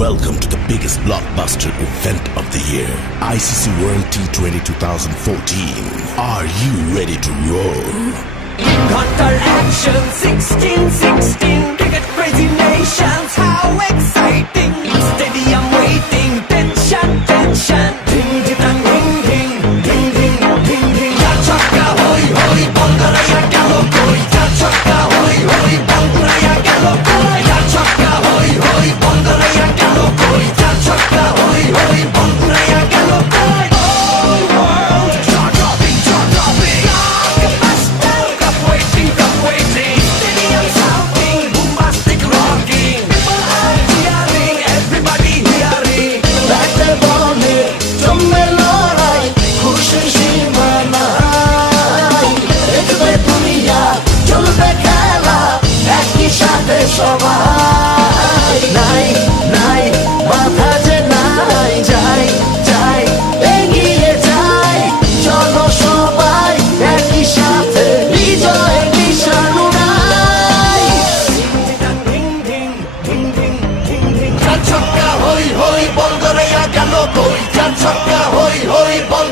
Welcome to the biggest blockbuster event of the year, ICC World T20 2014. Are you ready to roll? Hunter action 16-16 cricket crazy nations, how exciting! Stadium waiting, tension, tension. Ding ding ding ding ding ding ding ding. Ya chakka hoi hoi, Bangalaya gelo koi. Ya chakka hoi hoi, Bangalaya gelo koi. Ya chakka hoi hoi, Bangalaya gelo koi. Ya chakka hoi hoi, Bangalaya gelo koi. All world jaw-dropping, jaw-dropping. Blockbuster, cup waiting. Stadium shouting, bombastic rocking. People are cheering, everybody hearing. ব্যাটে বলে জমে লড়াই, খুশির সীমা নাই। দেখবে দুনিয়া, চলবে খেলা, একই সাথে সবাই। নাই নাই বাধা যে নাই, যাই যাই এগিয়ে যাই। চলো সবাই একই সাথে, বিজয়ের নিশান উড়াই। Ding ding ding ding ding ding. চার ছক্কা হই হই, বল গড়াইয়া গেল কই। চার ছক্কা হই হই, বল